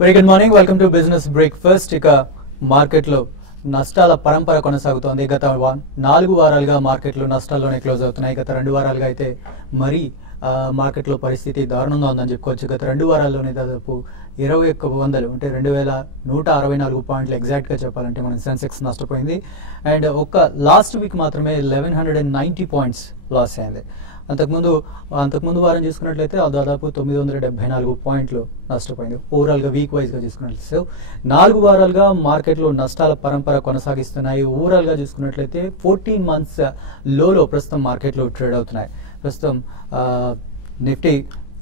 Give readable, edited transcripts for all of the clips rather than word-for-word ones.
Very good morning, welcome to business breakfast. ఇక మార్కెట్లో నష్టాల పరంపర కొనసాగుతోంది. గత 4 వారాలుగా మార్కెట్లు నష్టాల్లోనే క్లోజ్ అవుతున్నాయి. గత 2 వారాలుగా అయితే మరీ మార్కెట్లో పరిస్థితి దారుణంగా ఉందని చెప్పుకోవచ్చు. గత 2 వారాల్లోనే దాదాపు 2100 అంటే 2164 పాయింట్లు ఎగ్జాక్ట్గా చెప్పాలంటే మన సెన్సెక్స్ నష్టపోయింది. అండ్ ఒక్క లాస్ట్ వీక్ మాత్రమే 1190 పాయింట్స్ లాస్ అయింది. అంతకుముందు వారం చూసుకున్నట్లయితే దాదాపు 974 పాయింట్లు నష్టపోయింది ఓవరాల్గా వీక్ వైజ్గా చూసుకున్నట్లయితే. సో 4 వారాలుగా మార్కెట్లో నష్టాల పరంపర కొనసాగిస్తున్నాయి. ఓవరాల్గా చూసుకున్నట్లయితే 14 months లోలో ప్రస్తుతం మార్కెట్లో ట్రేడ్ అవుతున్నాయి. ప్రస్తుతం నిఫ్టీ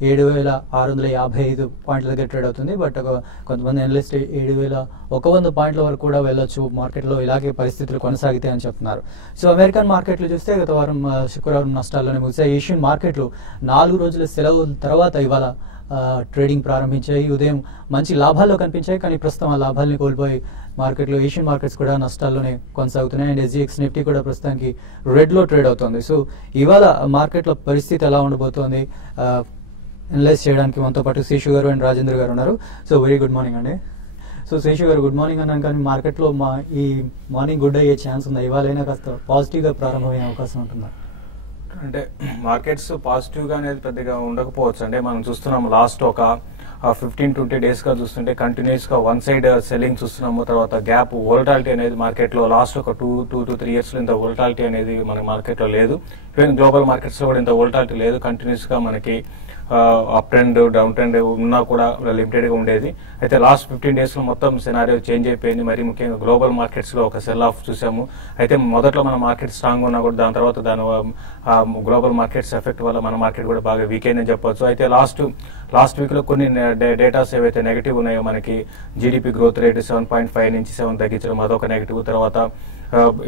7655 పాయింట్ల దగ్గర ట్రేడ్ అవుతుంది. బట్ కొంతమంది అనలిస్ట్ 7100 పాయింట్ల వరకు కూడా వెళ్ళొచ్చు మార్కెట్లో ఇలాగే పరిస్థితులు కొనసాగితే అని చెప్తున్నారు. సో అమెరికన్ మార్కెట్లు చూస్తే గత వారం శుక్రవారం నష్టాల్లోనే ముగిసాయి. ఏషియన్ మార్కెట్లు 4 రోజుల సెలవు తర్వాత ఇవాళ ట్రేడింగ్ ప్రారంభించాయి. ఉదయం మంచి లాభాల్లో కనిపించాయి, కానీ ప్రస్తుతం ఆ లాభాలని కోల్పోయి మార్కెట్లో ఏషియన్ మార్కెట్స్ కూడా నష్టాల్లోనే కొనసాగుతున్నాయి. అండ్ SGX నిఫ్టీ కూడా ప్రస్తుతానికి రెడ్లో ట్రేడ్ అవుతుంది. సో ఇవాళ మార్కెట్లో పరిస్థితి ఎలా ఉండబోతోంది అనలైజ్ చేయడానికి మనతో పాటు శేషు గారు అండ్ రాజేంద్ర గారు ఉన్నారు. సో వెరీ గుడ్ మార్నింగ్ అండి. సో శేషు గారు గుడ్ మార్నింగ్ అన్నాను, కానీ మార్కెట్లో ఈ మార్నింగ్ గుడ్ అయ్యే ఛాన్స్ ఉందా? ఇవాళైనా కాస్త పాజిటివ్గా ప్రారంభమయ్యే అవకాశం ఉంటుందా? అంటే మార్కెట్స్ పాజిటివ్ గా అనేది పెద్దగా ఉండకపోవచ్చు. అంటే మనం చూస్తున్నాము లాస్ట్ ఒక 15-20 days గా చూస్తుంటే కంటిన్యూస్ గా వన్ సైడ్ సెల్లింగ్ చూస్తున్నాము. తర్వాత గ్యాప్ వోలటాలిటీ అనేది మార్కెట్ లో లాస్ట్ ఒక 2 to 3 years లో ఇంత వోలటాలిటీ అనేది మన మార్కెట్ లో లేదు. ఈవెన్ గ్లోబల్ మార్కెట్స్ లో కూడా ఇంత వోలటాలిటీ లేదు. కంటిన్యూస్ గా మనకి అప్ ట్రెండ్ డౌన్ ట్రెండ్ ఉన్నా కూడా లిమిటెడ్ గా ఉండేది. అయితే లాస్ట్ 15 days లో మొత్తం సినారియో చేంజ్ అయిపోయింది. మరి ముఖ్యంగా గ్లోబల్ మార్కెట్స్ లో ఒక సెల్ ఆఫ్ చూసాము. అయితే మొదట్లో మన మార్కెట్ స్ట్రాంగ్ ఉన్నా కూడా దాని తర్వాత గ్లోబల్ మార్కెట్స్ ఎఫెక్ట్ వల్ల మన మార్కెట్ కూడా బాగా వీక్ అయిందని చెప్పొచ్చు. అయితే లాస్ట్ వీక్ లో కొన్ని డేటాస్ ఏవైతే నెగిటివ్ ఉన్నాయో, మనకి జీడిపి గ్రోత్ రేట్ 7.5 నుంచి 7 తగ్గించడం అదొక నెగిటివ్. తర్వాత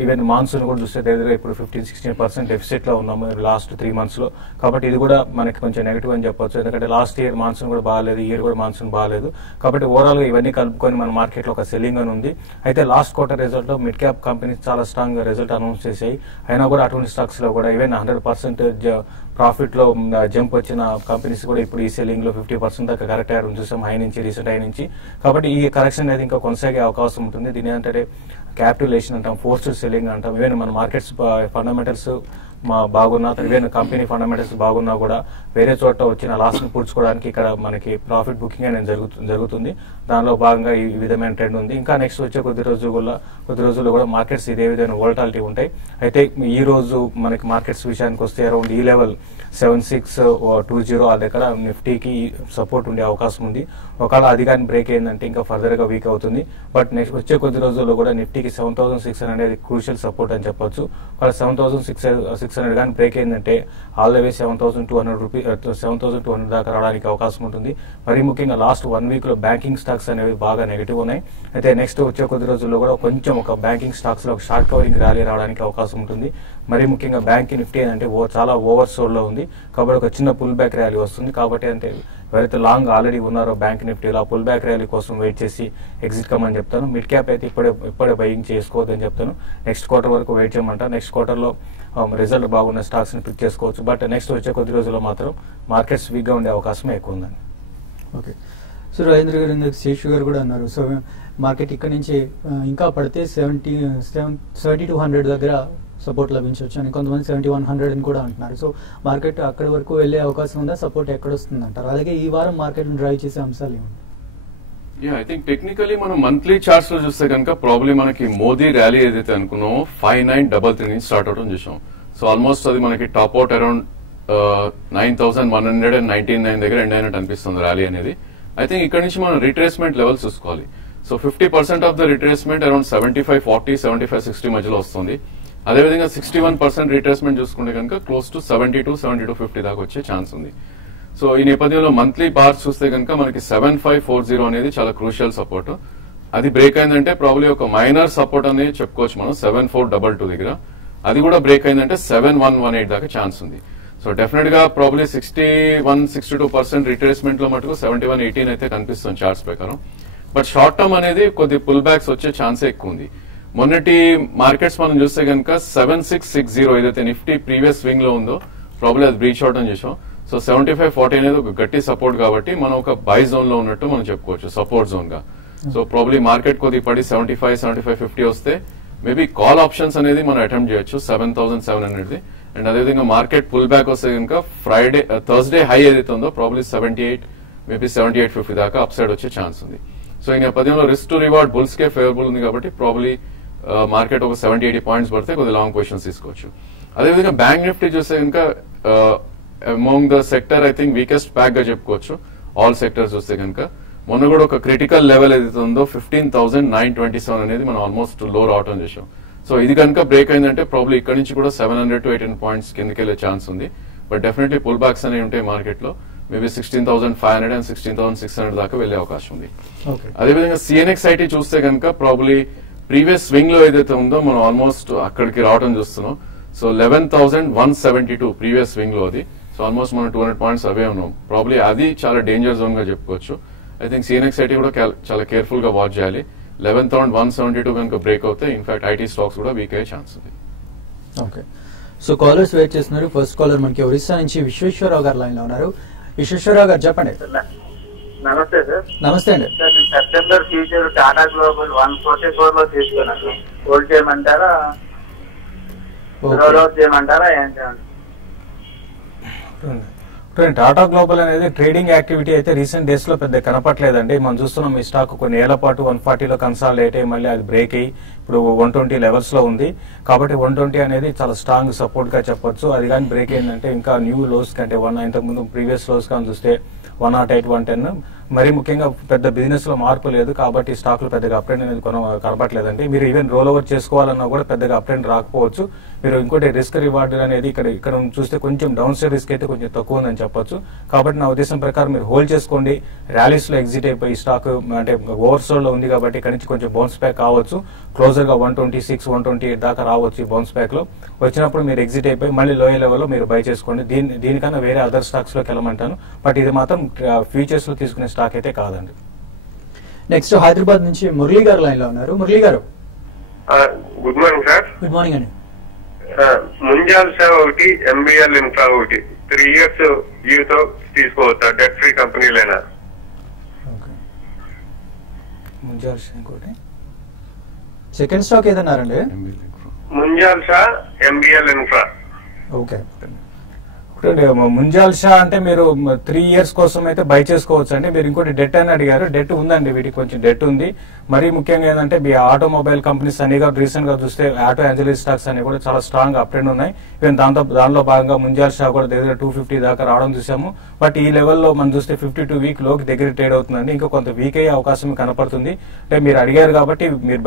ఈవెన్ మాన్సూన్ కూడా చూస్తే దగ్గర ఇప్పుడు 15-16% డెఫిసిట్ లో ఉన్నాము లాస్ట్ 3 months లో. కాబట్టి ఇది కూడా మనకి కొంచెం నెగిటివ్ అని చెప్పొచ్చు. ఎందుకంటే లాస్ట్ ఇయర్ మాన్సూన్ కూడా బాగాలేదు, ఈ ఇయర్ కూడా మాన్సూన్ బాగాలేదు. కాబట్టి ఓవరాల్ గా ఇవన్నీ కలుపుకొని మన మార్కెట్ లో ఒక సెల్లింగ్ అని ఉంది. అయితే లాస్ట్ క్వార్టర్ రిజల్ట్ లో మిడ్ క్యాప్ కంపెనీస్ చాలా స్ట్రాంగ్ రిజల్ట్ అనౌన్స్ చేశాయి. అయినా కూడా అటువంటి స్టాక్స్ లో కూడా ఈవెన్ 100% ప్రాఫిట్ లో జంప్ వచ్చిన కంపెనీస్ కూడా ఇప్పుడు ఈ సెల్లింగ్ లో 50% దాకా కరెక్ట్ అయ్యారు చూసాం రీసెంట్ హై నుంచి. కాబట్టి ఈ కరెక్షన్ అనేది ఇంకా కొనసాగే అవకాశం ఉంటుంది. దీని ఏంటంటే క్యాపిటలేషన్ అంటాం, ఫోర్స్డ్ సెల్లింగ్ అంటాం. ఈవెన్ మన మార్కెట్స్ ఫండమెంటల్స్ బాగున్నా, ఈవెన్ కంపెనీ ఫండమెంటల్స్ బాగున్నా కూడా వేరే చోట వచ్చిన లాస్ ని పూడ్చుకోవడానికి ఇక్కడ మనకి ప్రాఫిట్ బుకింగ్ అనేది జరుగుతుంది. దానిలో భాగంగా ఈ విధమైన ట్రెండ్ ఉంది. ఇంకా నెక్స్ట్ వచ్చే కొద్ది రోజుల్లో కూడా మార్కెట్స్ ఇదే విధమైన వోలటాలిటీ ఉంటాయి. అయితే ఈ రోజు మనకి మార్కెట్స్ విషయానికి వస్తే అరౌండ్ ఈ లెవెల్ 7620 ఆ దగ్గర నిఫ్టీకి సపోర్ట్ ఉండే అవకాశం ఉంది. ఒకవేళ అది కానీ బ్రేక్ అయిందంటే ఇంకా ఫర్దర్ గా వీక్ అవుతుంది. బట్ నెక్స్ట్ వచ్చే కొద్ది రోజుల్లో కూడా నిఫ్టీకి 7600 అనేది క్రూషియల్ సపోర్ట్ అని చెప్పొచ్చు. ఒకవేళ 7600 కానీ బ్రేక్ అయిందంటే ఆల్ ద వే 7200 దాకా రావడానికి అవకాశం ఉంటుంది. మరి ముఖ్యంగా లాస్ట్ 1 week లో బ్యాంకింగ్ స్టాక్స్ అనేవి బాగా నెగిటివ్ ఉన్నాయి. అయితే నెక్స్ట్ వచ్చే కొద్ది రోజుల్లో కూడా కొంచెం ఒక బ్యాంకింగ్ స్టాక్స్ లో ఒక షార్ట్ కవరింగ్ ర్యాలీ రావడానికి అవకాశం ఉంటుంది. మరి ముఖ్యంగా బ్యాంక్ నిఫ్టీ అంటే చాలా ఓవర్ సోల్డ్ లో ఉంది. కాబట్టి ఒక చిన్న పుల్ బ్యాక్ ర్యాలీ వస్తుంది. కాబట్టి అంటే ఎవరైతే లాంగ్ ఆల్రెడీ ఉన్నారో బ్యాంక్ నిఫ్టీలో పుల్ బ్యాక్ ర్యాలీ కోసం వెయిట్ చేసి ఎగ్జిట్ కమ్మని చెప్తాను. మిడ్ క్యాప్ అయితే ఇప్పుడే బయింగ్ చేసుకోవద్దని చెప్తాను. నెక్స్ట్ క్వార్టర్ వరకు వెయిట్ చేయమంట. నెక్స్ట్ క్వార్టర్ లో రిజల్ట్ బాగున్న స్టాక్స్ ని పిక్ చేసుకోవచ్చు. బట్ నెక్స్ట్ వచ్చే కొద్ది రోజుల్లో మాత్రం మార్కెట్స్ వీక్ గా ఉండే అవకాశం ఎక్కువ ఉందండి. ఓకే. సో రాజేంద్ర గారు, ఇందాక శేషు గారు కూడా అన్నారు, సో మార్కెట్ ఇక్కడ నుంచి ఇంకా పడితే 7200 దగ్గర సపోర్ట్ లభించవచ్చు అని, కొంతమంది 7100 అని కూడా అంటున్నారు. సో మార్కెట్ అక్కడి వరకు వెళ్లే అవకాశం ఉందా? సపోర్ట్ ఎక్కడ వస్తుంది అంటారు? అలాగే ఈ వారం మార్కెట్ డ్రైవ్ చేసే అంశాలు ఏమిటి? ఐ థింక్ టెక్నికలీ మనం మంత్లీ చార్ట్స్ లో చూస్తే కనుక ప్రాబ్లమ్ మనకి మోదీ ర్యాలీ ఏదైతే అనుకున్నామో 5933 నుంచి స్టార్ట్ అవడం చూసాం. సో ఆల్మోస్ట్ అది మనకి టాప్ అవుట్ అరౌండ్ 9199 దగ్గర ఎండ్ అయినట్టు అనిపిస్తుంది ర్యాలీ అనేది. ఐ థింక్ ఇక్కడ నుంచి మనం రిట్రేస్మెంట్ లెవెల్స్ చూసుకోవాలి. So 50% of the retracement around 7540, 7560 మధ్యలో వస్తుంది. అదేవిధంగా 61% రిట్రేస్మెంట్ చూసుకుంటే కనుక క్లోజ్ టు 72, 7250 దాకా వచ్చే ఛాన్స్ ఉంది. సో ఈ నేపథ్యంలో మంత్లీ బార్స్ చూస్తే కనుక మనకి 7540 అనేది చాలా క్రూషియల్ సపోర్ట్. అది బ్రేక్ అయిందంటే ప్రాబ్లీ ఒక మైనర్ సపోర్ట్ అనేది చెప్పుకోవచ్చు మనం 7422 దగ్గర. అది కూడా బ్రేక్ అయిందంటే 7118 దాకా ఛాన్స్ ఉంది. సో డెఫినెట్ గా ప్రాబ్లీ 61-62% రిట్రేస్మెంట్ లో మటుకు 7118 అయితే కనిపిస్తుంది చార్ట్స్ ప్రకారం. బట్ షార్ట్ టర్మ్ అనేది కొద్ది పుల్ బ్యాక్స్ వచ్చే ఛాన్సే ఎక్కువ ఉంది. మొన్నటి మార్కెట్స్ మనం చూస్తే కనుక 7660 ఏదైతే నిఫ్టీ ప్రీవియస్ స్వింగ్ లో ఉందో ప్రాబ్లీ అది బ్రీచ్ అవుట్ అని చేసాం. సో 75-40 అనేది ఒక గట్టి సపోర్ట్ కాబట్టి మనం ఒక బై జోన్ లో ఉన్నట్టు మనం చెప్పుకోవచ్చు, సపోర్ట్ జోన్ గా. సో ప్రాబ్లీ మార్కెట్ కొద్ది పడి 75-50 వస్తే మేబీ కాల్ ఆప్షన్స్ అనేది మనం అటెంప్ట్ చేయొచ్చు 7,700ది. అండ్ అదేవిధంగా మార్కెట్ పుల్ బ్యాక్ వస్తే కనుక థర్స్డే హై ఏదైతే ఉందో ప్రాబ్లీ 78, మేబీ 78.50 దాకా అప్ సైడ్ వచ్చే ఛాన్స్ ఉంది. సో ఈ నేపథ్యంలో risk to reward bulls K favourable ఉంది కాబట్టి ప్రాబ్లీ మార్కెట్ ఒక 70-80 పాయింట్స్ పడితే కొద్ది లాంగ్ పొజిషన్స్ తీసుకోవచ్చు. అదేవిధంగా బ్యాంక్ నిఫ్టీ చూస్తే కనుక among the sector I think weakest back గా చెప్పుకోవచ్చు. ఆల్ సెక్టర్స్ చూస్తే కనుక మొన్న కూడా ఒక క్రిటికల్ లెవెల్ ఏదైతే ఉందో 15,927 అనేది మనం ఆల్మోస్ట్ లో రావటం చేసాం. సో ఇది కనుక బ్రేక్ అయిందంటే ప్రాబ్లీ ఇక్కడ నుంచి కూడా 700 to 18 పాయింట్స్ కిందకి వెళ్లే ఛాన్స్ ఉంది. బట్ డెఫినెట్లీ పుల్ బ్యాక్స్ అనేవి ఉంటాయి మార్కెట్ లో, మేబీ 16,500 and 16,600 దాకా వెళ్లే అవకాశం ఉంది. అదేవిధంగా సిఎన్ఎక్స్ ఐటీ చూస్తే కనుక ప్రాబ్లీ ప్రీవియస్ స్వింగ్ లో ఏదైతే ఉందో మనం ఆల్మోస్ట్ అక్కడికి రావడం చూస్తున్నాం. సో 11,172 ప్రీవియస్ స్వింగ్ లో అది. సో ఆల్మోస్ట్ మనం 200 పాయింట్స్ అవే ఉన్నాం. ప్రాబ్లీ అది చాలా డేంజర్ జోన్ గా చెప్పుకోవచ్చు. ఐ థింక్ సిఎన్ఎక్స్ ఐటీ కూడా చాలా కేర్ఫుల్ గా వాచ్ చేయాలి. 11,172 కనుక బ్రేక్ అవుతే ఇన్ఫాక్ట్ ఐటీ స్టాక్స్ కూడా వీక్ అయ్యే ఛాన్స్ ఉంది. ఓకే, సో కాలర్స్ వెయిట్ చేస్తున్నారు. ఫస్ట్ కాలర్ మనకి ఒరిస్సా నుంచి విశ్వేశ్వరరావు గారు లైన్ లో ఉన్నారు. విశ్వేశ్వరరావు గారు చెప్పండి. నమస్తే సార్. నమస్తే అండి. సెప్టెంబర్ ఫ్యూచర్ టాటా గ్లోబల్ 144 లో తీసుకున్నాను. హోల్డ్ చేయమంటారా, రోల్ అవుట్ చేయమంటారా ఏంటంటే? టాటా గ్లోబల్ అనేది ట్రేడింగ్ యాక్టివిటీ అయితే రీసెంట్ డేస్ లో పెద్ద కనపట్లేదండి. మనం చూస్తున్నాం ఈ స్టాక్ కొన్ని ఏళ్ల పాటు 140లో కన్సాలిడేట్ అయ్యి మళ్ళీ అది బ్రేక్ అయ్యి ఇప్పుడు 120 లెవెల్స్ లో ఉంది. కాబట్టి 120 అనేది చాలా స్ట్రాంగ్ సపోర్ట్ గా చెప్పొచ్చు. అది కానీ బ్రేక్ అయిందంటే ఇంకా న్యూ లోస్ కంటే ఇంతకుముందు ప్రీవియస్ లోస్ కానీ చూస్తే 108, 110 మరీ ముఖ్యంగా పెద్ద బిజినెస్ లో మార్పు లేదు కాబట్టి స్టాక్ లో పెద్దగా అప్ ట్రెండ్ అనేది కనపట్లేదండి. మీరు ఈవెన్ రోల్ ఓవర్ చేసుకోవాలన్నా కూడా పెద్దగా అప్ ట్రెండ్ రాకపోవచ్చు. మీరు ఇంకోటి రిస్క్ రివార్డ్ అనేది ఇక్కడ చూస్తే కొంచెం డౌన్ సైడ్ రిస్క్ అయితే కొంచెం తక్కువ ఉందని చెప్పొచ్చు. కాబట్టి నా ఉద్దేశం ప్రకారం మీరు హోల్డ్ చేసుకోండి. ర్యాలీస్ లో ఎగ్జిట్ అయిపోయి స్టాక్ అంటే ఓవర్సోల్డ్ లో ఉంది కాబట్టి ఇక్కడ నుంచి కొంచెం బౌన్స్ బ్యాక్ కావచ్చు. క్లోజర్ గా 126, 128 దాకా రావచ్చు ఈ బౌన్స్ బ్యాక్ లో. వచ్చినప్పుడు మీరు ఎగ్జిట్ అయిపోయి మళ్ళీ లోయర్ లెవెల్ లో మీరు బై చేసుకోండి. దీనికన్నా వేరే అదర్ స్టాక్స్ లోకి వెళ్ళమంటాను. బట్ ఇది మాత్రం ఫ్యూచర్స్ లో తీసుకునే స్టాక్ అయితే కాదండి. నెక్స్ట్ హైదరాబాద్ నుంచి మురళీ గారు లైన్ లో ఉన్నారు. మురళీ గారు good morning sir. Good morning అండి. ముంజాల్ షా ఒకటి, ఎంబీఎల్ ఇన్ఫ్రా ఒకటి 3 years వ్యూతో తీసుకోవచ్చా? డెట్ ఫ్రీ కంపెనీలేనా? సెకండ్ స్టాక్ ఏదన్నారండి? Munjal Shah, MBL Infra. Okay, Munjal Shah అంటే మీరు 3 years కోసం అయితే బై చేసుకోవచ్చు అండి. మీరు ఇంకోటి డెట్ అని అడిగారు. డెట్ ఉందండి, వీటికి కొంచెం డెట్ ఉంది. మరీ ముఖ్యంగా ఏంటంటే మీ ఆటోమొబైల్ కంపెనీస్ అన్ని రీసెంట్ గా చూస్తే ఆటో యాన్సిలరీ స్టాక్స్ అన్ని కూడా చాలా స్ట్రాంగ్ అప్ ట్రెండ్ ఉన్నాయి. ఈవెన్ దానిలో భాగంగా ముంజాల్ షా కూడా దగ్గర 250 దాకా రావడం చూసాము. బట్ ఈ లెవెల్లో మనం చూస్తే 52 వీక్ లోకి దగ్గర ట్రేడ్ అవుతుందండి. ఇంకా కొంత వీక్ అయ్యే అవకాశం కనపడుతుంది. అంటే మీరు అడిగారు కాబట్టి మీరు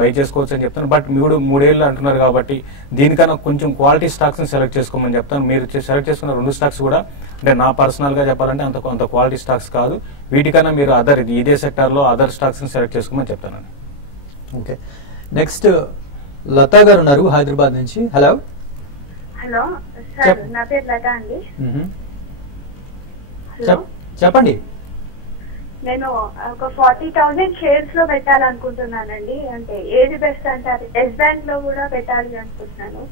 బై చేసుకోవచ్చు అని చెప్తాను. బట్ 3 ఏళ్ళు అంటున్నారు కాబట్టి దీనికన్నా కొంచెం క్వాలిటీ స్టాక్స్ ని సెలెక్ట్ చేసుకోమని చెప్తాను. మీరు సెలెక్ట్ చేసుకున్న 2 స్టాక్స్ కూడా అంటే నా పర్సనల్ గా చెప్పాలంటే అంత క్వాలిటీ స్టాక్స్ కాదు. వీటికన్నా మీరు ఇదే సెక్టర్ లో అదర్ స్టాక్స్ ని సెలెక్ట్ చేసుకోమని చెప్తానండి. ఓకే, నెక్స్ట్ లతా గారు ఉన్నారు హైదరాబాద్ నుంచి. హలో. హలో సార్, నా పేరు లతా అండి. చెప్పండి. నేను ఒక 40,000 షేర్స్ లో పెట్టాలనుకుంటున్నానండి. అంటే ఏది బెస్ట్ అంటారు? ఎస్ బ్యాంక్ లో కూడా పెట్టాలి అనుకుంటున్నాను.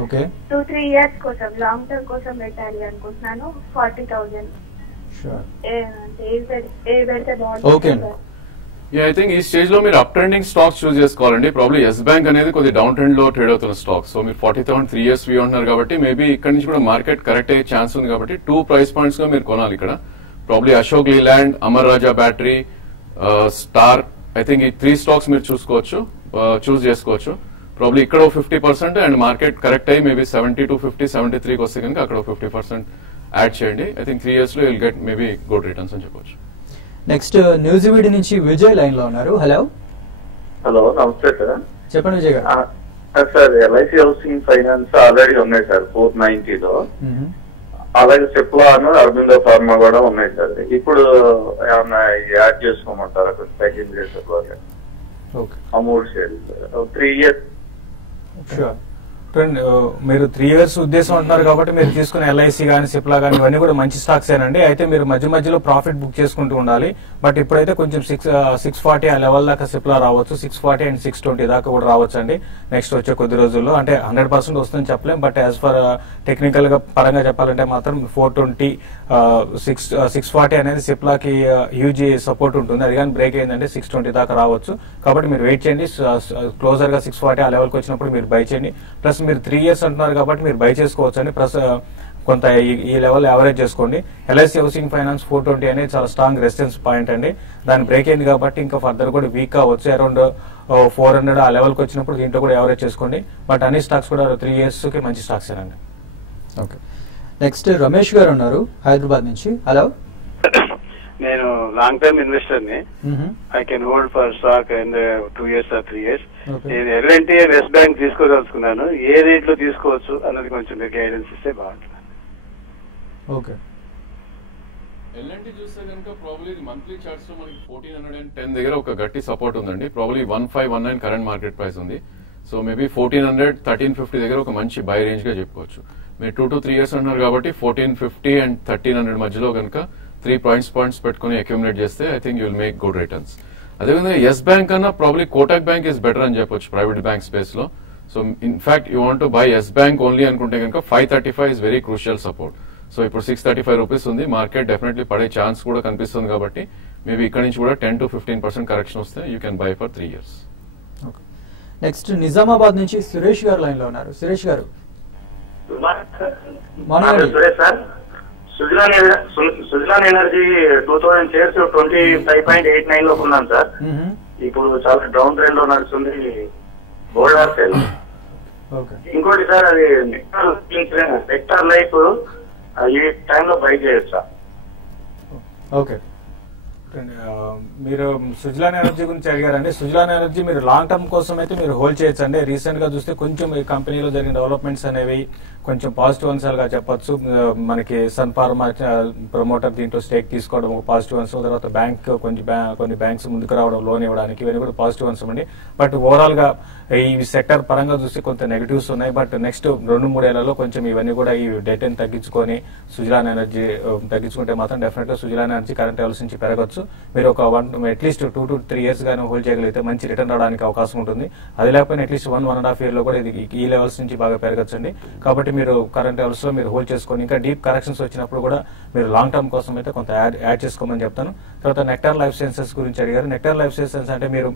ఓకే, 2-3 years కోసం లాంగ్ టర్మ్ కోసం పెట్టాలి అనుకుంటున్నాను. 40,000 పెడితే బాగుంటుంది. ఐ థింక్ ఈ స్టేజ్ లో మీరు అప్ ట్రెండింగ్ స్టాక్స్ చూస్ చేసుకోవాలండి. ప్రాబ్లీ ఎస్ బ్యాంక్ అనేది కొద్ది డౌన్ ట్రెండ్ లో ట్రేడ్ అవుతున్న స్టాక్. సో మీరు 40,000 3 years వ్యూ ఉంటున్నారు కాబట్టి మేబీ ఇక్కడ నుంచి కూడా మార్కెట్ కరెక్ట్ అయ్యే ఛాన్స్ ఉంది కాబట్టి 2 price points గా మీరు కొనాలి ఇక్కడ. Probably Ashok Leyland, Amar Raja battery, star, I think ఈ 3 stocks మీరు చూస్ చేసుకోవచ్చు. ప్రాబ్లీ ఇక్కడ 50% అండ్ మార్కెట్ కరెక్ట్ అయ్యి మేబీ 70 to 50, 73కి వస్తే కనుక అక్కడ 50% యాడ్ చేయండి. ఐ థింక్ 3 years లో will get maybe good returns అని చెప్పొచ్చు. నెక్స్ట్ న్యూజివీడ్ నుంచి విజయ్ లైన్ లో ఉన్నారు. హలో. హలో, నమస్తే సార్. చెప్పండి విజయ్ గారు. Sir, LIC housing finance already ఉన్నాయి సార్ 490లో. అలాగే సిప్లా అరబిందో ఫార్మా కూడా ఉన్నాయి సార్. ఇప్పుడు ఏమన్నా యాడ్ చేసుకోమంటారా second rate? Okay, amount share 3 years. Sure. మీరు 3 years ఉద్దేశం అంటున్నారు కాబట్టి మీరు తీసుకున్న ఎల్ఐసి కానీ సిప్లా కానీ ఇవన్నీ కూడా మంచి స్టాక్స్ ఏనండి. అయితే మీరు మధ్య మధ్యలో ప్రాఫిట్ బుక్ చేసుకుంటూ ఉండాలి. బట్ ఇప్పుడైతే కొంచెం 640 ఆ లెవెల్ దాకా సిప్లా రావచ్చు, 640 అండ్ 620 దాకా కూడా రావచ్చు అండి నెక్స్ట్ వచ్చే కొద్ది రోజుల్లో. అంటే 100% వస్తుందని చెప్పలేం, బట్ యాజ్ ఫర్ టెక్నికల్ గా పరంగా చెప్పాలంటే మాత్రం 420 640 అనేది సిప్లాకి హ్యూజ్ సపోర్ట్ ఉంటుంది. అది కానీ బ్రేక్ అయిందంటే 620 దాకా రావచ్చు. కాబట్టి మీరు వెయిట్ చేయండి, క్లోజర్ గా 640 ఆ లెవెల్కి వచ్చినప్పుడు మీరు బై చేయండి. ప్లస్ మీరు 3 years అంటున్నారు కాబట్టి మీరు బై చేసుకోవచ్చు అండి. ప్లస్ కొంత ఈ లెవెల్ యావరేజ్ చేసుకోండి. ఎల్ఐసి హౌసింగ్ ఫైనాన్స్ 420 అనేది చాలా స్ట్రాంగ్ రెసిస్టెన్స్ పాయింట్ అండి. దాని బ్రేక్ అయింది కాబట్టి ఇంకా ఫర్దర్ కూడా వీక్ కావచ్చు. అరౌండ్ 400 ఆ లెవెల్కి వచ్చినప్పుడు దీంట్లో కూడా యావరేజ్ చేసుకోండి. బట్ అన్ని స్టాక్స్ కూడా 3 years కి మంచి స్టాక్స్ అండి. ఓకే, నెక్స్ట్ రమేష్ గారు ఉన్నారు హైదరాబాద్ నుంచి. హలో, నేను లాంగ్ టర్మ్ ఇన్వెస్టర్ ని. I can hold for stock in 2 years or 3 years. నేను ఎల్ఎన్టీ ఎస్ బ్యాంక్ తీసుకోదలుచుకున్నాను. ఏ రేట్ లో తీసుకోవచ్చు అన్నది కొంచెం మీరు గైడెన్స్ ఇస్తే బాగుంటుంది. ఓకే, ఎల్ఎన్టీ చూస్తే కనుక ప్రాబ్లీ మంత్లీ చార్ట్స్ లో మనకి 1410 దగ్గర ఒక గట్టి సపోర్ట్ ఉందండి. ప్రాబ్లీ 1519 కరెంట్ మార్కెట్ ప్రైస్ ఉంది. సో మేబీ 1400 1350 దగ్గర ఒక మంచి బై రేంజ్ గా చెప్పుకోవచ్చు. మీరు 2 to 3 years అన్నారు కాబట్టి 1450 అండ్ 1300 మధ్యలో కనుక 3 పాయింట్స్ పెట్టుకుని అక్యుములేట్ చేస్తే I think you will make good returns. అదేవిధంగా ఎస్ బ్యాంక్ కన్నా probably Kotak bank is better అని చెప్పొచ్చు ప్రైవేట్ బ్యాంక్ స్పేస్ లో. So in fact you want to buy Yes bank only అనుకుంటే కనుక 535 is very crucial support. So ఇప్పుడు 635 రూపీస్ ఉంది. మార్కెట్ డెఫినెట్లీ పడే ఛాన్స్ కూడా కనిపిస్తుంది కాబట్టి మేబీ ఇక్కడ నుంచి కూడా 10 to 15% కరెక్షన్ వస్తే you can buy for 3 years. Next Nizamabad నుంచి సురేష్ గారు లైన్ లో ఉన్నారు. సురేష్ గారు సుజలాన్ ఎనర్జీ 2000 షేర్స్ 25.89 లో ఉన్నాను సార్. ఇప్పుడు చాలా డౌన్ ట్రెండ్ లో నడుస్తుంది. Gold sale. ఇంకోటి సార్, అది సెక్టార్ లైఫ్ ఈ టైంలో బై చేయొచ్చా? ఓకే, మీరు సుజలాన్ ఎనర్జీ గురించి అడిగారండి. సుజలాన్ ఎనర్జీ మీరు లాంగ్ టర్మ్ కోసం అయితే మీరు హోల్డ్ చేయొచ్చు అండి. రీసెంట్ గా చూస్తే కొంచెం ఈ కంపెనీలో జరిగిన డెవలప్మెంట్స్ అనేవి కొంచెం పాజిటివ్ అంశాలుగా చెప్పొచ్చు. మనకి సన్ ఫార్మా ప్రమోటర్ దీంట్లో స్టేక్ తీసుకోవడం ఒక పాజిటివ్ అంశం. తర్వాత బ్యాంక్ కొన్ని బ్యాంక్స్ ముందుకు రావడం, లోన్ ఇవ్వడానికి, ఇవన్నీ కూడా పాజిటివ్ అంశం అండి. బట్ ఓవరాల్ గా ఈ సెక్టర్ పరంగా చూస్తే కొంత నెగటివ్స్ ఉన్నాయి. బట్ నెక్స్ట్ 2-3 ఏళ్లలో కొంచెం ఇవన్నీ కూడా ఈ డెట్ ని తగ్గించుకొని సుజలాన్ ఎనర్జీ తగ్గించుకుంటే మాత్రం డెఫినెట్ గా సుజలాన్ ఎనర్జీ కరెంట్ లెవెల్స్ నుంచి పెరగచ్చు. మీరు ఒక అట్లీస్ట్ 2 to 3 years గానీ హోల్డ్ చేయగలిగితే మంచి రిటర్న్ రావడానికి అవకాశం ఉంటుంది. అది లేకపోయినా అట్లీస్ట్ 1.5 year లో కూడా ఇది ఈ లెవెల్స్ నుంచి బాగా పెరగచ్చండి. కాబట్టి మీరు కరెంట్ లెవెల్స్ లో మీరు హోల్డ్ చేసుకొని ఇంకా డీప్ కరెక్షన్స్ వచ్చినప్పుడు కూడా మీరు లాంగ్ టర్మ్ కోసం అయితే కొంత యాడ్ చేసుకోమని చెప్తాను. తర్వాత నెక్టార్ లైఫ్ సైన్సెస్ గురించి అడిగారు. నెక్టార్ లైఫ్ సైన్సెస్ అంటే మీరు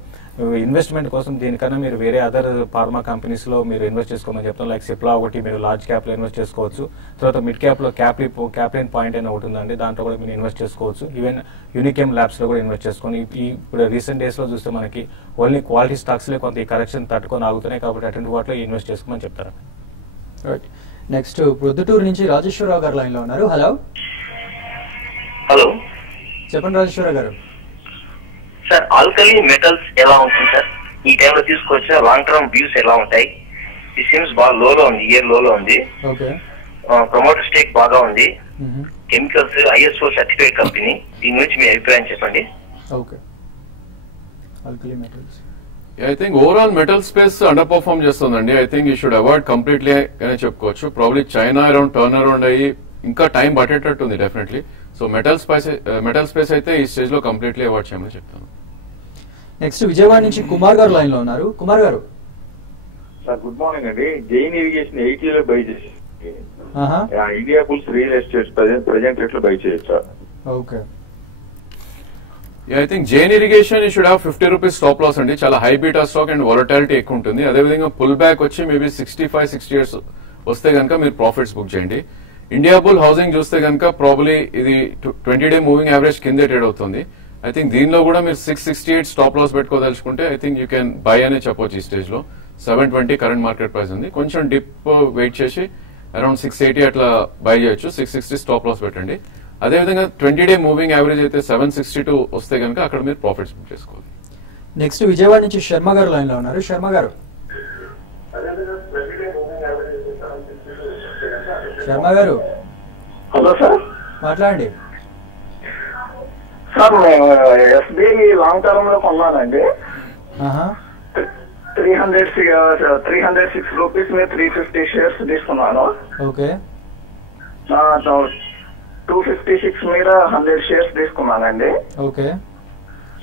ఇన్వెస్ట్మెంట్ కోసం దీనికన్నా మీరు వేరే అదర్ ఫార్మా కంపెనీస్ లో మీరు ఇన్వెస్ట్ చేసుకోమని చెప్తాను. లైక్ సిప్లా ఒకటి మీరు లార్జ్ క్యాప్ లో ఇన్వెస్ట్ చేసుకోవచ్చు. తర్వాత మిడ్ క్యాప్ లో క్యాప్లిన్ పాయింట్ అయినా ఒకటి ఉందండి, దాంట్లో కూడా మీరు ఇన్వెస్ట్ చేసుకోవచ్చు. ఈవెన్ యూనికేమ్ ల్యాబ్స్ లో కూడా ఇన్వెస్ట్ చేసుకొని ఇప్పుడు రీసెంట్ డేస్ లో చూస్తే మనకి ఓన్లీ క్వాలిటీ స్టాక్స్ లో కొంత ఈ కరెక్షన్ తట్టుకొని ఆగుతున్నాయి కాబట్టి అటువంటి వాటిలో ఇన్వెస్ట్ చేసుకోమని చెప్తారు. నెక్స్ట్ ప్రొద్దుటూరు నుంచి రాజేశ్వరరావు గారు లైన్ లో ఉన్నారు. హలో, చెప్పండి రాజేశ్వరరావు గారు. సార్, ఆల్కలీ మెటల్స్ ఎలా ఉంటుంది సార్? ఈ టైంలో తీసుకొచ్చా లాంగ్ టర్మ్ వ్యూస్ ఎలా ఉంటాయి? ఈ సిమ్స్ బాగా లోలో ఉంది, ఇయర్ లోలో ఉంది. ఓకే, ప్రమోటర్ స్టేక్ బాగా ఉంది. Chemicals ISO certified company. దీని గురించి మీ అభిప్రాయం చెప్పండి. Okay, alkali metals I think overall metal space underperform చేస్తుందండి. I think you should avoid completely అనే చెప్పుకోవచ్చు. ప్రాబ్లీ చైనా టర్న్ అరౌండ్ అయ్యి ఇంకా టైం పట్టేటట్టు ఉంది డెఫినెట్లీ. సో మెటల్ స్పేస్ అయితే ఈ స్టేజ్ లో కంప్లీట్లీ అవాయిడ్ చేయమని చెప్తాను. నెక్స్ట్ విజయవాడ నుంచి కుమార్ గారు లైన్ లో ఉన్నారు. కుమార్ గారు సార్, గుడ్ మార్నింగ్ అండి. జైన్ ఇరిగేషన్ 80 లో బై చేసి Indiabulls real estate present rate లో బై చేయొచ్చా? Okay, I think Jain Irrigation you should have 50 rupees stop loss అండి. చాలా high beta stock and volatility ఎక్కువ ఉంటుంది. అదేవిధంగా పుల్ బ్యాక్ వచ్చి మేబీ 65-60 years వస్తే కనుక మీరు ప్రాఫిట్స్ బుక్ చేయండి. ఇండియా బుల్ హౌసింగ్ చూస్తే కనుక ప్రాబ్లీ ఇది 20-day మూవింగ్ యావరేజ్ కిందే ట్రేడ్ అవుతుంది. ఐ థింక్ దీనిలో కూడా మీరు 668 స్టాప్ లాస్ పెట్టుకోదలుచుకుంటే I think you can buy అనే చెప్పొచ్చు. ఈ స్టేజ్ లో 720 కరెంట్ మార్కెట్ ప్రైస్ ఉంది. కొంచెం డిప్ వెయిట్ చేసి అరౌండ్ 680 అట్లా బై చేయొచ్చు. 660 స్టాప్ లాస్ పెట్టండి. అదేవిధంగా 20-day మూవింగ్ యావరేజ్ అయితే 762 వస్తే కనుక అక్కడ మీరు ప్రాఫిట్స్ బుక్ చేసుకోవాలి. నెక్స్ట్ విజయవాడ నుంచి శర్మ గారు లైన్ లో ఉన్నారు. శర్మ గారు హలో సార్, మాట్లాడండి. సార్ నేను ఎస్బీఐ లాంగ్ టర్మ్ లో కొన్నానండి. 306 రూపీస్ మీద 350 షేర్స్ తీసుకున్నాను. ఓకే. 256 మీద 100 షేర్స్ తీసుకున్నానండి. ఓకే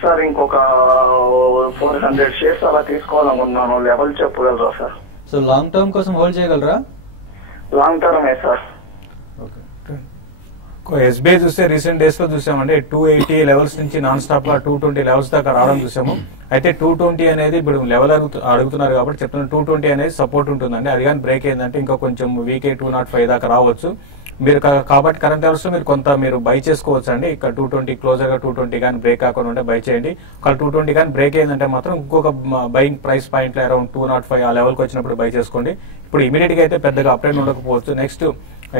సార్ ఇంకొక 400 షేర్స్ అలా తీసుకోవాలనుకున్నాను. లెవెల్ చెప్పగలరా సార్? సో లాంగ్ టర్మ్ కోసం హోల్డ్ చేయగలరా? లాంగ్ టర్మే సార్. ఎస్బీఐ చూస్తే రీసెంట్ డేస్ లో చూసామండి 280 లెవెల్స్ నుంచి నాన్ స్టాప్ గా 220 లెవెల్స్ దాకా రావడం చూసాము. అయితే 220 అనేది ఇప్పుడు లెవెల్ అడుగుతున్నారు కాబట్టి చెప్తున్నా 220 అనేది సపోర్ట్ ఉంటుందండి. అది కానీ బ్రేక్ అయిందంటే ఇంకా కొంచెం వీకే 205 దాకా రావచ్చు. మీరు కాబట్టి కరెంట్ లెవెల్స్ లో మీరు కొంత మీరు బై చేసుకోవచ్చు అండి. ఇక్కడ 220 క్లోజర్ గా 220 కానీ బ్రేక్ కాకుండా ఉంటే బై చేయండి. ఒకవేళ 220 కానీ బ్రేక్ అయిందంటే మాత్రం ఇంకొక బయింగ్ ప్రైస్ పాయింట్ లో అరౌండ్ 205 ఆ లెవెల్ కి వచ్చినప్పుడు బై చేసుకోండి. ఇప్పుడు ఇమీడియట్ గా అయితే పెద్దగా అప్ ట్రెండ్ ఉండకపోవచ్చు. నెక్స్ట్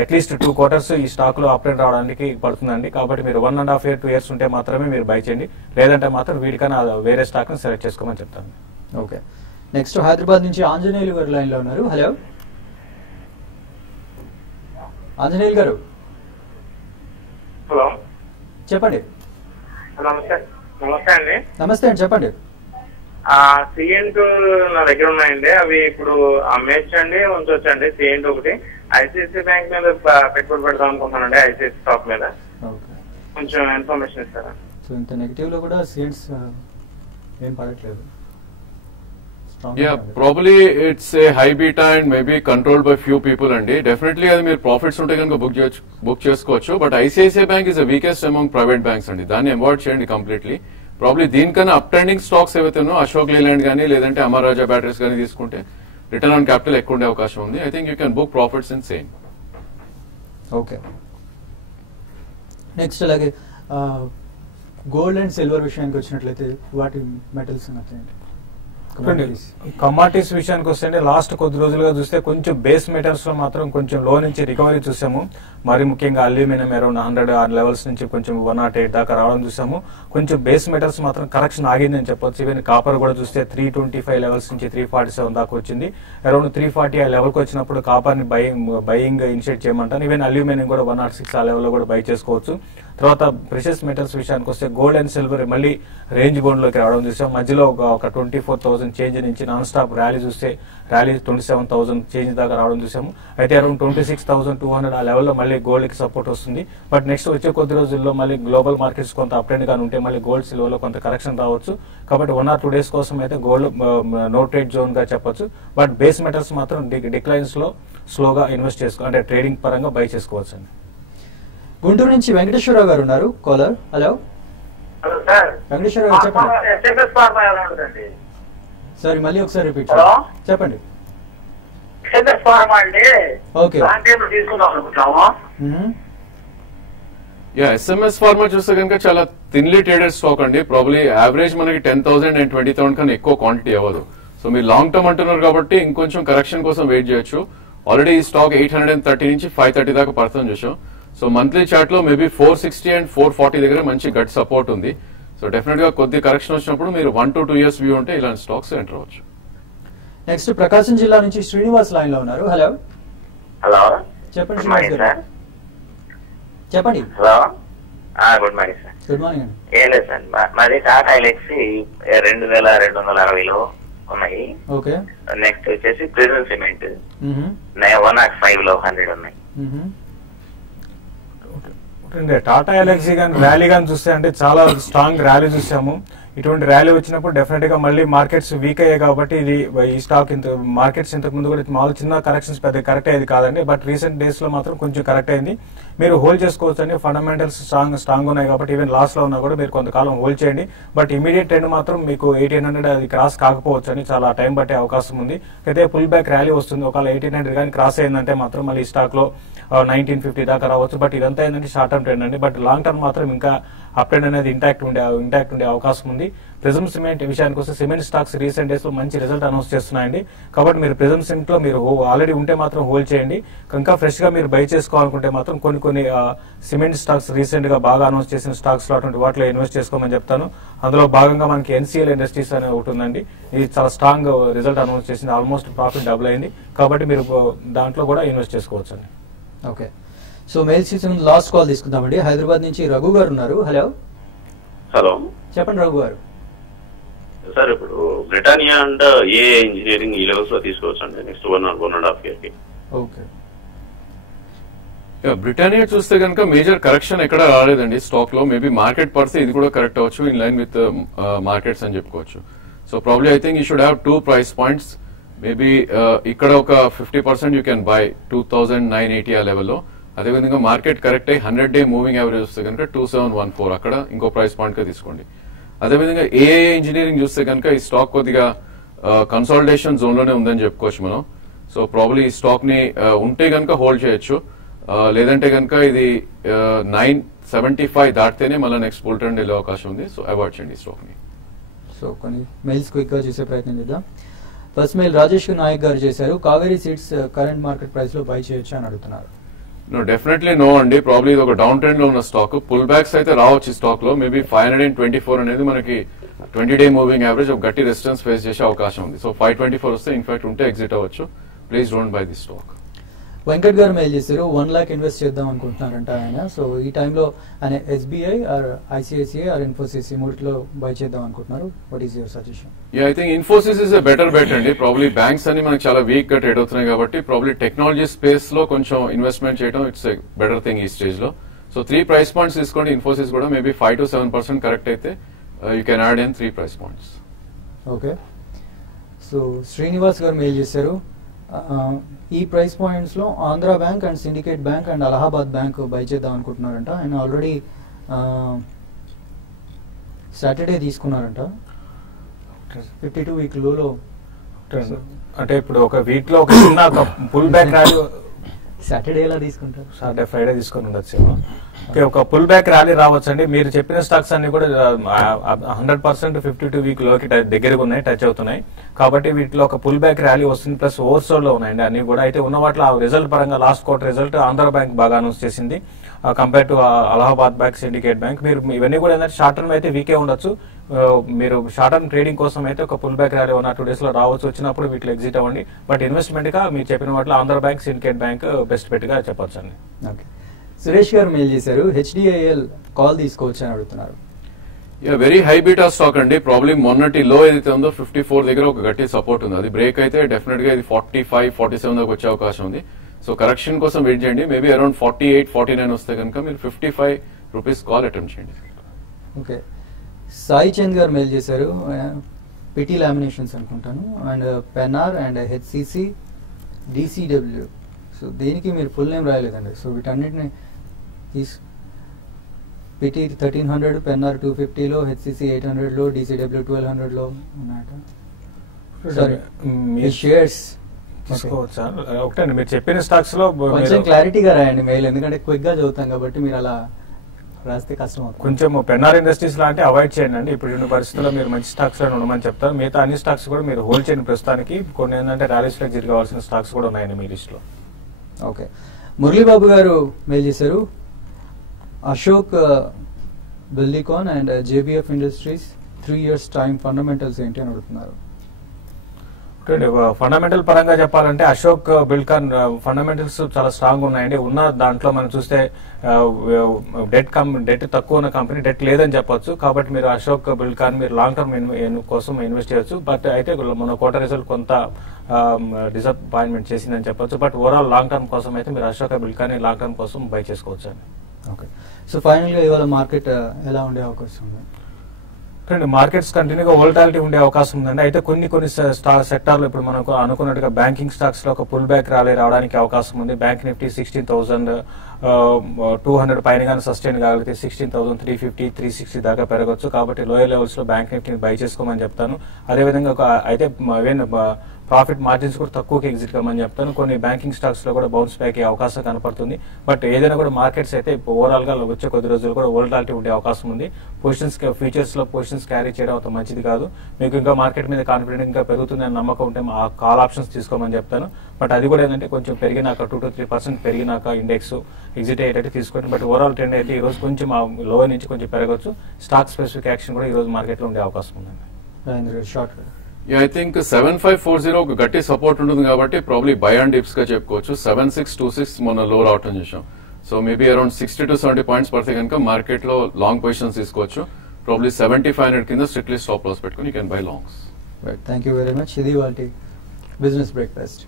అట్లీస్ట్ 2 quarters ఈ స్టాక్ లో అప్ ట్రెండ్ రావడానికి పడుతుందండి. కాబట్టి మీరు 1.5 year 2 years ఉంటే మాత్రమే మీరు బై చేయండి. లేదంటే మాత్రం వీటికన్నా వేరే స్టాక్ ని సెలెక్ట్ చేసుకోమని చెప్తాను. ఓకే. నెక్స్ట్ హైదరాబాద్ నుంచి ఆంజనేయులు గారు లైన్ లో ఉన్నారు. హలో ఆంజనేయులు గారు. హలో చెప్పండి. నమస్తే. నమస్తే అండి. నమస్తే అండి, చెప్పండి. సిఎన్2 నా దగ్గర ఉన్నాయండి. అవి ఇప్పుడు అమ్మేచ్చండి ఉంచొచ్చండి. సిఎన్2 ఒకటి ఐసిఐసిఐ బ్యాంక్ మీద పెట్టుబడి పెడదాం అనుకుంటున్నానండి. ఐసిఐసిఐ స్టాక్ మీద కొంచెం ఇన్ఫర్మేషన్ ఇస్తారా? సో ఇంత నెగిటివ్ లో కూడా సీడ్స్ ఏం పడట్లేదు. Yeah, probably it's a high beta and maybe controlled by few people అండి. డెఫినెట్లీ అది మీరు ప్రాఫిట్స్ ఉంటే కనుక బుక్ చేసుకోవచ్చు. But ICICI bank is the weakest among private banks అండి. దాన్ని అవాయిడ్ చేయండి కంప్లీట్లీ. ప్రాబ్లీ దీనికన్నా అప్ ట్రెండింగ్ స్టాక్స్ ఏవైతేనో అశోక్ లేలాండ్ కానీ లేదంటే అమర్ రాజా బ్యాటరీస్ కానీ తీసుకుంటే రిటర్న్ ఆన్ క్యాపిటల్ ఎక్కువ ఉండే అవకాశం ఉంది. I think you can book profits in same. Okay. Next అలాగే గోల్డ్ అండ్ సిల్వర్ విషయానికి వచ్చినట్లయితే వాటి మెటల్స్ కమాడిటీస్ విషయానికి వస్తే లాస్ట్ కొద్ది రోజులుగా చూస్తే కొంచెం బేస్ మెటల్స్ లో మాత్రం కొంచెం లో నుంచి రికవరీ చూసాము. మరి ముఖ్యంగా అల్యూమినియం అరౌండ్ 100 ఆ లెవెల్స్ నుంచి కొంచెం 108 దాకా రావడం చూసాము. కొంచెం బేస్ మెటల్స్ మాత్రం కరెక్షన్ ఆగిందని చెప్పొచ్చు. ఈవెన్ కాపర్ కూడా చూస్తే 325 లెవెల్స్ నుంచి 347 దాకా వచ్చింది. అరౌండ్ 340 ఆ లెవెల్ కి వచ్చినప్పుడు కాపర్ ని బయింగ్ ఇనిషియేట్ చేయమంటాను. ఈవెన్ అల్యూమినియం కూడా 106 ఆ లెవెల్ లో కూడా బై చేసుకోవచ్చు. తర్వాత ప్రెషియస్ మెటల్స్ విషయానికి వస్తే గోల్డ్ అండ్ సిల్వర్ మళ్ళీ రేంజ్ బౌండ్ లోకి రావడం చూసాం. మధ్యలో ఒక 24,000 చేంజ్ నుంచి నాన్ స్టాప్ ర్యాలీ చూస్తే ర్యాలీ 27,000 చేంజ్ దాకా రావడం చూసాము. అయితే అరౌండ్ 26,200 ఆ లెవెల్లో మళ్ళీ గోల్డ్ కి సపోర్ట్ వస్తుంది. బట్ నెక్స్ట్ వచ్చే కొద్ది రోజుల్లో మళ్ళీ గ్లోబల్ మార్కెట్స్ కొంత అప్ ట్రెండ్ గానే ఉంటే మళ్ళీ గోల్డ్ సిల్వర్ లో కొంత కరెక్షన్ రావచ్చు. కాబట్టి 1 or 2 days కోసం అయితే గోల్డ్ నో ట్రేడ్ జోన్ గా చెప్పొచ్చు. బట్ బేస్ మెటల్స్ మాత్రం డిక్లైన్స్ లో స్లోగా ఇన్వెస్ట్ చేసుకో అంటే ట్రేడింగ్ పరంగా బై చేసుకోవచ్చు అండి. గుంటూరు నుంచి వెంకటేశ్వరరావు గారు ఉన్నారు కాలర్. హలో వెంకటేశ్వరరావు చెప్పండి. సారీ మళ్ళీ ఒకసారి రిపీట్ చెప్పండి. ఓకే. ఎస్ఎంఎస్ ఫార్మా చూస్తే కనుక చాలా థిన్లీ ట్రేడెడ్ స్టాక్ అండి. ప్రాబ్లీ యావరేజ్ మనకి 10,000 and 20,000 కన్నా ఎక్కువ క్వాంటిటీ అవ్వదు. సో మీరు లాంగ్ టర్మ్ అంటున్నారు కాబట్టి ఇంకొంచెం కరెక్షన్ కోసం వెయిట్ చేయొచ్చు. ఆల్రెడీ ఈ స్టాక్ 830 నుంచి 530 దాకా పడుతుంది చూసాం. సో మంత్లీ చార్ట్ లో మేబీ 460 and 440 దగ్గర మంచి గట్ సపోర్ట్ ఉంది. సో డెఫినెట్ గా కొద్ది కరెక్షన్ వచ్చినప్పుడు మీరు 1 to 2 years వ్యూ ఉంటే ఇలాంటి స్టాక్స్ ఎంటర్ అవ్వచ్చు. నెక్స్ట్ ప్రకాశం జిల్లా నుంచి శ్రీనివాస్ లైన్ లో ఉన్నారు. హలో హలో చెప్పండి శ్రీనివాస్ గారు. చెప్పండి. Hello good morning sir. Good morning అండి. ఏం లేదు సార్, మాది టాటా ఎలక్సీ 2260 ఉన్నాయి. ఓకే. నెక్స్ట్ వచ్చేసి ప్రిజన్ సిమెంట్ 105 లో 100 ఉన్నాయి. టాటా ఎలక్సీ కానీ ర్యాలీ కానీ చూస్తే అంటే చాలా స్ట్రాంగ్ ర్యాలీ చూసాము. ఇటువంటి ర్యాలీ వచ్చినప్పుడు డెఫినెట్ గా మళ్ళీ మార్కెట్స్ వీక్ అయ్యాయి కాబట్టి ఇది ఈ స్టాక్ మార్కెట్స్ ఇంతకు ముందు కూడా మామూలు చిన్న కరెక్షన్స్ పెద్ద కరెక్ట్ అయ్యేది కాదండి. బట్ రీసెంట్ డేస్ లో మాత్రం కొంచెం కరెక్ట్ అయింది. మీరు హోల్డ్ చేసుకోవచ్చు అండి. ఫండమెంటల్స్ స్ట్రాంగ్ ఉన్నాయి కాబట్టి ఈవెన్ లాస్ లో ఉన్నా కూడా మీరు కొంతకాలం హోల్డ్ చేయండి. బట్ ఇమీడియట్ ట్రెండ్ మాత్రం మీకు 1800 అది క్రాస్ కాకపోవచ్చు అని చాలా టైం పట్టే అవకాశం ఉంది. అయితే పుల్ బ్యాక్ ర్యాలీ వస్తుంది. ఒకవేళ 1800 కానీ క్రాస్ అయిందంటే మాత్రం మళ్ళీ స్టాక్ లో 1950 దాకా రావచ్చు. బట్ ఇదంతా ఏంటంటే షార్ట్ టర్మ్ ట్రెండ్ అండి. బట్ లాంగ్ టర్మ్ మాత్రం ఇంకా అప్ ట్రెండ్ అనేది ఇంటాక్ట్ ఉండే అవకాశం ఉంది. ప్రిజమ్ సిమెంట్ విషయానికి వస్తే సిమెంట్ స్టాక్స్ రీసెంట్ డేస్ లో మంచి రిజల్ట్ అనౌన్స్ చేస్తున్నాయండి. కాబట్టి మీరు ప్రిజమ్ సిమెంట్ లో మీరు ఆల్రెడీ ఉంటే మాత్రం హోల్డ్ చేయండి. ఇంకా ఫ్రెష్ గా మీరు బై చేసుకోవాలనుకుంటే మాత్రం కొన్ని సిమెంట్ స్టాక్స్ రీసెంట్ గా బాగా అనౌన్స్ చేసిన స్టాక్స్ లో అటువంటి వాటిలో ఇన్వెస్ట్ చేసుకోమని చెప్తాను. అందులో భాగంగా మనకి ఎన్సీఎల్ ఇండస్ట్రీస్ అనే ఒకటి ఉందండి. ఇది చాలా స్ట్రాంగ్ రిజల్ట్ అనౌన్స్ చేసింది. ఆల్మోస్ట్ ప్రాఫిట్ డబుల్ అయింది. కాబట్టి మీరు దాంట్లో కూడా ఇన్వెస్ట్ చేసుకోవచ్చు అండి. Okay. So mail season last call తీసుకుందామండి. హైదరాబాద్ నుంచి రఘు గారు ఉన్నారు. హలో హలో చెప్పండి రఘు గారు. సార్ ఇప్పుడు బ్రిటానియా అండ్ ఏ ఇంజనీరింగ్ ఈ లెవెల్స్ లో తీసుకోవచ్చు అండి నెక్స్ట్ 1.5 year కి. ఓకే, బ్రిటానియా చూస్తే కనుక మేజర్ కరెక్షన్ ఎక్కడ రాలేదండి స్టాక్ లో. మేబీ మార్కెట్ పర్సే ఇది కూడా కరెక్ట్ అవ్వచ్చు, ఇన్ లైన్ విత్ మార్కెట్స్ అని చెప్పుకోవచ్చు. So probably I think you should have 2 price points. Maybe ఇక్కడ ఒక 50% యూ కెన్ బై 2,980 ఆ లెవెల్లో. అదేవిధంగా మార్కెట్ కరెక్ట్ అయ్యి 100-day మూవింగ్ యావరేజ్ వస్తే కనుక 2,714 అక్కడ ఇంకో ప్రైస్ పాయింట్ గా తీసుకోండి. అదేవిధంగా ఏఏ ఇంజనీరింగ్ చూస్తే కనుక ఈ స్టాక్ కొద్దిగా కన్సాలిడేషన్ జోన్ లోనే ఉందని చెప్పుకోవచ్చు మనం. సో ప్రాబ్లీ ఈ స్టాక్ ని ఉంటే కనుక హోల్డ్ చేయొచ్చు, లేదంటే కనుక ఇది 975 దాటితేనే మళ్ళీ నెక్స్ట్ బుల్ ట్రెండ్ వెళ్ళే అవకాశం ఉంది. సో అవాయిడ్ చేయండి ఈ స్టాక్ ని. సో కొన్ని మెయిల్స్ క్విక్ గా చూసే ప్రయత్నం చేద్దాం. ఫస్ట్ మెయిల్ రాజేష్ నాయక్ గారు చేశారు, Kaveri seeds current market price లో బై చేయొచ్చు అని అడుగుతున్నారు. డెఫినెట్లీ నో అండి. ప్రాబ్లీ ఇది ఒక డౌన్ ట్రెండ్ లో ఉన్న స్టాక్. పుల్ బ్యాక్స్ అయితే రావచ్చు ఈ స్టాక్ లో. మేబీ 524 అనేది మనకి 20-day మూవింగ్ యావరేజ్ ఒక గట్టి రెసిస్టెన్స్ ఫేస్ చేసే అవకాశం ఉంది. సో 524 వస్తే ఇన్ఫాక్ట్ ఉంటే ఎగ్జిట్ అవ్వచ్చు. Please don't by this stock. Venkat గారు మెయిల్ చేశారు, 1 lakh ఇన్వెస్ట్ చేద్దాం అనుకుంటున్నారంట ఆయన. సో ఈ టైంలో ఆయన SBI or ICICI or Infosys మూడిలో బై చేద్దాం అనుకుంటున్నారు. What is your suggestion? I think Infosys is a better bet అండి. ప్రాబ్లీ బ్యాంక్స్ అని మనకి చాలా వీక్ గా ట్రేడ్ అవుతున్నాయి కాబట్టి ప్రాబ్లీ టెక్నాలజీ స్పేస్ లో కొంచెం ఇన్వెస్ట్మెంట్ చేయడం ఇట్స్ ఎ బెటర్ థింగ్ ఈ స్టేజ్ లో. సో 3 price points తీసుకోండి. ఇన్ఫోసిస్ కూడా మేబీ 5 to 7% కరెక్ట్ అయితే you can add in 3 price points. Okay, so Srinivas గారు మెయిల్ చేశారు, ఈ ప్రైస్ పాయింట్స్ లో Andhra bank and syndicate bank and Allahabad bank by చేద్దాం అనుకుంటున్నారంట. ఆయన ఆల్రెడీ సాటర్డే తీసుకున్నారంట 52 week లోలో. అంటే ఇప్పుడు ఒక వీక్ లో ఒక చిన్న పుల్ బ్యాక్ ర్యాలీ సాటర్డే ఎలా తీసుకుంటారు? సాటర్డే ఫ్రైడే తీసుకుని ఉండొచ్చు. ఓకే, ఒక పుల్ బ్యాక్ ర్యాలీ రావచ్చండి. మీరు చెప్పిన స్టాక్స్ అన్ని కూడా 100% 52 week లోకి దగ్గరగా ఉన్నాయి, టచ్ అవుతున్నాయి. కాబట్టి వీటిలో ఒక పుల్ బ్యాక్ ర్యాలీ వస్తుంది, ప్లస్ ఓవర్సోల్డ్ లో ఉన్నాయండి అన్ని కూడా. అయితే ఉన్న వాటిలో ఆ రిజల్ట్ పరంగా last quarter result Andhra bank బాగా అనౌన్స్ చేసింది compare to Allahabad bank, Syndicate bank. మీరు ఇవన్నీ కూడా ఏంటంటే షార్ట్ టర్మ్ అయితే వీకే ఉండొచ్చు. మీరు షార్ట్ టర్మ్ ట్రేడింగ్ కోసం అయితే ఒక pull back rally 1 or 2 days లో రావచ్చు. వచ్చినప్పుడు వీటిలో ఎగ్జిట్ అవ్వండి. బట్ ఇన్వెస్ట్మెంట్ గా మీరు చెప్పిన వాటిలో Andhra bank, Syndicate bank best bet గా చెప్పొచ్చు అండి. ఓకే, సురేష్ గారు మెయిల్ చేశారు, హెచ్డిఐఎల్ కాల్ తీసుకోవచ్చు అని అడుగుతున్నారు. వెరీ హై బీటా స్టాక్ అండి. ప్రాబ్లమ్ మొన్నటి లో ఏదైతే ఉందో 54 దగ్గర ఒక గట్టి సపోర్ట్ ఉంది. అది బ్రేక్ అయితే డెఫినెట్ గా ఇది 45-47 దాకా వచ్చే అవకాశం ఉంది. సో కరెక్షన్ కోసం వెయిట్ చేయండి. మేబీ అరౌండ్ 48-49 వస్తే కనుక మీరు 55 రూపీస్ కాల్ అటెంప్ట్ చేయండి. ఓకే, సాయి చంద్ గారు మెయిల్ చేశారు, పిటి లామినేషన్స్ అనుకుంటాను and Pennar and HCC DCW. So దీనికి మీరు ఫుల్ నేమ్ రాయలేదండి. సో వీటన్నిటిని పిటి 1300, పెన్నార్ 250లో, హెచ్సిసి 800లో, డిసిడబ్ల్యూ 1200లో ఉన్నాయట. సారీ, మీ షేర్స్ తీసుకోవచ్చా? ఒకటే మీరు చెప్పిన స్టాక్స్ లో కొంచెం క్లారిటీగా రాయండి మెయిల్, ఎందుకంటే క్విక్ గా చదువుతాం కాబట్టి మీరు అలా రాస్తే కష్టం అవుతుంది. కొంచెం పెన్నార్ ఇండస్ట్రీస్ లాంటి అవాయిడ్ చేయండి అండి. ఇప్పుడు పరిస్థితుల్లో మీరు మంచి స్టాక్స్ లో ఉండమని చెప్తారు. మిగతా అన్ని స్టాక్స్ కూడా మీరు హోల్డ్ చేయండి ప్రస్తుతానికి. కొన్ని ఏంటంటే ర్యాలీస్ లో ఎగ్జిట్ కావాల్సిన స్టాక్స్ కూడా ఉన్నాయండి మీ లిస్ట్ లో. ఓకే, మురళీబాబు గారు మెయిల్ చేశారు, Ashok Buildcon and JBF Industries 3 years time fundamentals ఏంటి అని అడుగుతున్నారు. ఫండమెంటల్ పరంగా చెప్పాలంటే అశోక్ బిల్డ్కాన్ ఫండమెంటల్స్ చాలా స్ట్రాంగ్ ఉన్నాయండి. ఉన్న దాంట్లో మనం చూస్తే డెట్ తక్కువ ఉన్న కంపెనీ, డెట్ లేదని చెప్పొచ్చు. కాబట్టి మీరు అశోక్ బిల్డ్కాన్ మీరు లాంగ్ టర్మ్ కోసం ఇన్వెస్ట్ చేయొచ్చు. బట్ అయితే మన క్వార్టర్ రిజల్ట్ కొంత డిసప్పాయింట్మెంట్ చేసిందని చెప్పొచ్చు. బట్ ఓవరాల్ లాంగ్ టర్మ్ కోసం అయితే మీరు అశోక్ బిల్డ్కాన్ లాంగ్ టర్మ్ కోసం బై చేసుకోవచ్చు అండి. ఓకే, సో ఫైనల్ గా ఇవాళ మార్కెట్ ఎలా ఉండే అవకాశం ఉంది? మార్కెట్స్ కంటిన్యూగా వోల్టాలిటీ ఉండే అవకాశం ఉందండి. అయితే కొన్ని సెక్టార్లు ఇప్పుడు మనకు అనుకున్నట్టుగా బ్యాంకింగ్ స్టాక్స్ లో ఒక పుల్ బ్యాక్ ర్యాలీ రావడానికి అవకాశం ఉంది. బ్యాంక్ నిఫ్టీ 16,200 పైన కానీ సస్టైన్ కాగలిగితే 16,350, 360 దాకా పెరగచ్చు. కాబట్టి లోయర్ లెవెల్స్ లో బ్యాంక్ నిఫ్టీని బై చేసుకోమని చెప్తాను. అదేవిధంగా అయితే ప్రాఫిట్ మార్జిన్స్ కూడా తక్కువకి ఎగ్జిట్ కమ్మని చెప్తాను. కొన్ని బ్యాంకింగ్ స్టాక్స్ లో కూడా బౌన్స్ బ్యాక్ అయ్యే అవకాశం కనపడుతుంది. బట్ ఏదైనా కూడా మార్కెట్స్ అయితే ఓవరాల్ గా వచ్చే కొద్ది రోజులు కూడా వోల్టాలిటీ ఉండే అవకాశం ఉంది. ఫ్యూచర్స్ లో పొజిషన్స్ క్యారీ చేయడం అంత మంచిది కాదు. మీకు ఇంకా మార్కెట్ మీద కాన్ఫిడెంట్ ఇంకా పెరుగుతుందని నమ్మకం ఉంటే ఆ కాల్ ఆప్షన్స్ తీసుకోమని చెప్తాను. బట్ అది కూడా ఏంటంటే కొంచెం పెరిగినాక 2 to 3% పెరిగినాక ఇండెక్స్ ఎగ్జిట్ అయ్యేటట్టు తీసుకోండి. బట్ ఓవరాల్ ట్రెండ్ అయితే ఈ రోజు కొంచెం లో నుంచి కొంచెం పెరగచ్చు. స్టాక్ స్పెసిఫిక్ యాక్షన్ కూడా ఈ రోజు మార్కెట్ లో ఉండే అవకాశం ఉందండి. ఐ థింక్ 7540 ఒక గట్టి సపోర్ట్ ఉంటుంది కాబట్టి ప్రాబ్లీ బై అండ్ డిప్స్ గా చెప్పుకోవచ్చు. 7626 మొన్న లో రావటం చూసాం. So maybe around 60 to 70 points పడితే కనుక మార్కెట్ లో లాంగ్ పొజిషన్స్ తీసుకోవచ్చు. ప్రాబ్లీ 7500 కింద స్ట్రిక్ట్లీ స్టాప్ లాస్ పెట్టుకుని you can buy longs. Thank you very much. ఇది వాళ్ళ బిజినెస్ బ్రేక్ఫాస్ట్.